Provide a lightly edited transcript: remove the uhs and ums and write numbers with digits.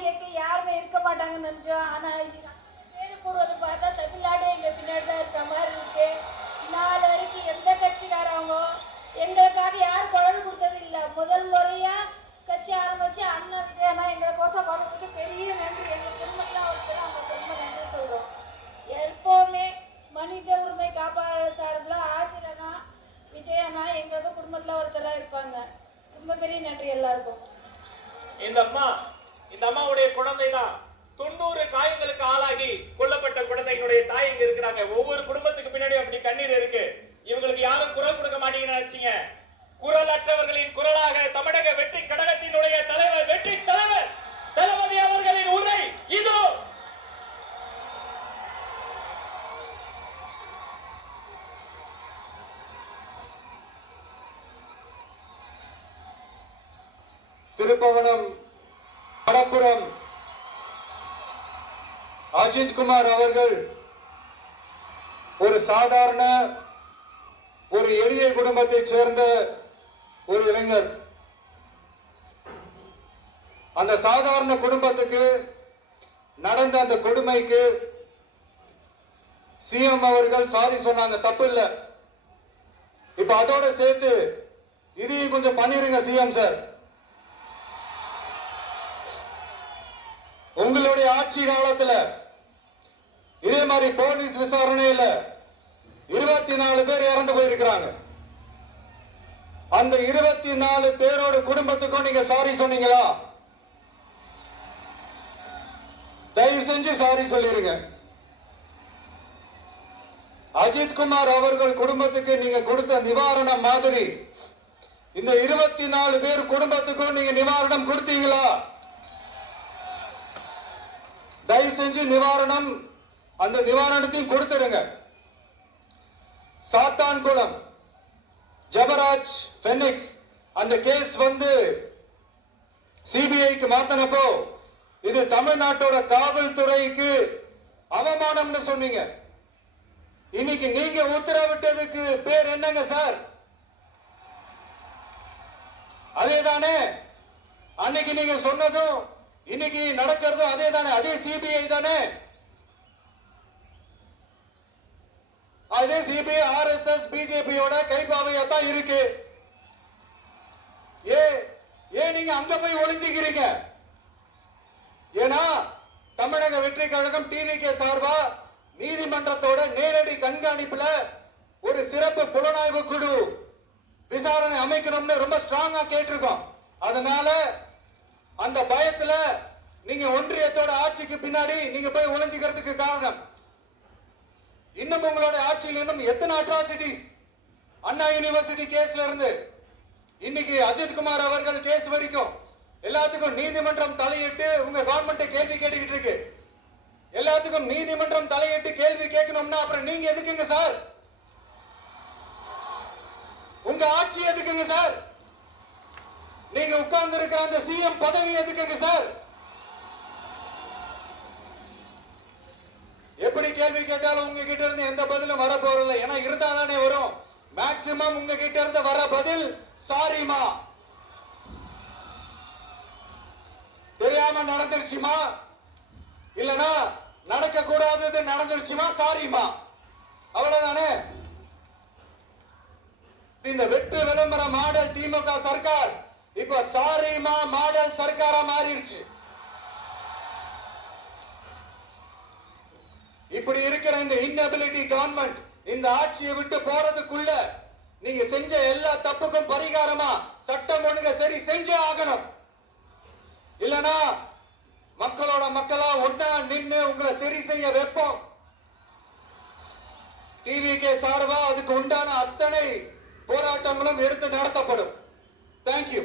கேட்க யாருமே இருக்க மாட்டாங்கன்னு நினைச்சோம். ஆனா பேரு போடுவது பார்த்தா தமிழ்நாடு எங்க பின்னாடி தான் இருக்கிற மாதிரி இருக்கு. நாலு வரைக்கும் எந்த கட்சிக்காரவங்க எங்களுக்காக யார் குரல் கொடுத்தது இல்லை. முதல் முறையா கட்சி ஆரம்பிச்சு அண்ணா விஜயனா எங்களுக்கோசம் குரல் கொடுத்து பெரிய நன்றி. எங்க குடும்பத்துல ஒருத்தர் அவங்க ரொம்ப நன்றி சொல்றோம். எப்பவுமே மனித உரிமை காப்பாளர் சார்பில் ஆசிரியனா விஜயனா எங்களுக்கு குடும்பத்துல ஒருத்தரா இருப்பாங்க. ரொம்ப பெரிய நன்றி எல்லாருக்கும். இந்த அம்மாவுடைய குழந்தை தான் 90 காயங்களுக்கு ஆளாகி கொல்லப்பட்ட குழந்தைகளுடைய தாய் இங்க இருக்கிறாங்க. ஒவ்வொரு குடும்பத்துக்கு பின்னாடி அப்படி கண்ணீர் இருக்கு. இவங்களுக்கு யாரும் குரல் கொடுக்க மாட்டீங்கன்னு நினைச்சீங்க. குரல் அற்றவர்களின் குரலாக தமிழக வெற்றி கழகத்தினுடைய தலைவர் வெற்றி தலைவர் தளபதி அவர்களின் உரை இதோ. திருப்பவனம் மடப்புறம் அஜித் குமார் அவர்கள் ஒரு சாதாரண ஒரு எளிய குடும்பத்தைச் சேர்ந்த ஒரு இளைஞர். அந்த சாதாரண குடும்பத்துக்கு நடந்த அந்த கொடுமைக்கு சிஎம் அவர்கள் சாரி சொன்னாங்க, தப்பு இல்லை. இப்ப அதோட சேர்த்து இதையும் கொஞ்சம் பண்ணிருங்க சிஎம் சார். உங்களுடைய ஆட்சி காலத்துல இதே மாதிரி போலீஸ் விசாரணையில 24 பேர் இறந்து போயிருக்கிறாங்க. அந்த 24 பேரோட குடும்பத்துக்கும் நீங்க சாரி சொன்னீங்களா? தயவு செஞ்சு சாரி சொல்லிருங்க. அஜித் குமார் அவர்கள் குடும்பத்துக்கு நீங்க கொடுத்த நிவாரணம் மாதிரி இந்த 24 பேர் குடும்பத்துக்கும் நீங்க நிவாரணம் கொடுத்தீங்களா? தயவு செஞ்சு நிவாரணம், அந்த நிவாரணத்தையும் கொடுத்துருங்க. சாத்தான்குளம் ஜபராஜ் பெனிக்ஸ் அந்த கேஸ் சிபிஐக்கு மாத்தினப்போ இது தமிழ்நாட்டோட காவல்துறைக்கு அவமானம்னு சொன்னீங்க. இன்னைக்கு நீங்க உத்தரவிட்டதுக்கு பேர் என்னங்க சார்? அதேதானே அன்னைக்கு நீங்க சொன்னதும் இன்னைக்கு நடக்கிறதும் அதே தானே? அதே சிபிஐ தானே? அதே சிபிஐ ஆர்எஸ்எஸ் பிஜேபியோட கைப்பாவையா தான் இருக்கு. ஏன் நீங்க அங்க போய் ஒளிஞ்சுக்கிறீங்க? ஏன்னா தமிழக வெற்றி கழகம் டிவிகே சார்பா நீதிமன்றத்தோட நேரடி கண்காணிப்புல ஒரு சிறப்பு புலனாய்வு குழு விசாரணை அமைக்கணும்னு ரொம்ப ஸ்ட்ராங்கா கேட்டிருக்கோம். அதனால அந்த பயத்துல நீங்க ஒன்றியத்தோட ஆட்சிக்கு பின்னாடி நீங்க போய் ஒளிஞ்சுக்கிறதுக்கு காரணம். இன்னும் உங்களோட ஆட்சியில் இன்னும் எத்தனை அட்ராசிட்டிஸ், அண்ணா யூனிவர்சிட்டி கேஸ்ல இருந்து இன்னைக்கு அஜித் குமார் அவர்கள் கேஸ் வரைக்கும் எல்லாத்துக்கும் நீதிமன்றம் தலையிட்டு உங்க கவர்மெண்ட் கேள்வி கேட்டுக்கிட்டு இருக்கு. எல்லாத்துக்கும் நீதிமன்றம் தலையிட்டு கேள்வி கேட்கணும்னா அப்புறம் நீங்க எதுக்குங்க சார்? உங்க ஆட்சி எதுக்குங்க சார்? நீங்க உட்கார்ந்து இருக்கிற அந்த சிஎம் பதவி எதுக்குங்க சார்? எப்படி கேள்வி கேட்டாலும் உங்ககிட்ட இருந்து எந்த பதிலும் வர போறதில்லை. ஏன்னா இருந்தா தானே வரும். மேக்சிமம் உங்ககிட்ட இருந்து வர பதில் சாரிமா, தெரியாம நடந்துருச்சுமா, இல்லனா நடக்க கூடாதது நடந்துருச்சுமா, சாரிமா, அவ்வளவுதானே. இந்த வெற்று விளம்பர மாடல் திமுக சர்க்கார் இப்ப சாரிமா மாடல் சர்க்காரா மாறிடுச்சு. இப்படி இருக்கிற இந்த இன்னபிலிட்டி கவர்மெண்ட் இந்த ஆட்சியை விட்டு போறதுக்குள்ள நீங்க செஞ்ச எல்லா தப்புக்கும் பரிகாரமா சட்டம் ஒழுங்க சரி செஞ்சே ஆகணும். இல்லனா மக்களோட மக்களா ஒன்னா நின்று உங்களை சரி செய்ய வைப்போம். டிவிகே சார்பா அதுக்கு உண்டான அத்தனை போராட்டங்களும் எடுத்து நடத்தப்படும். தேங்க்யூ.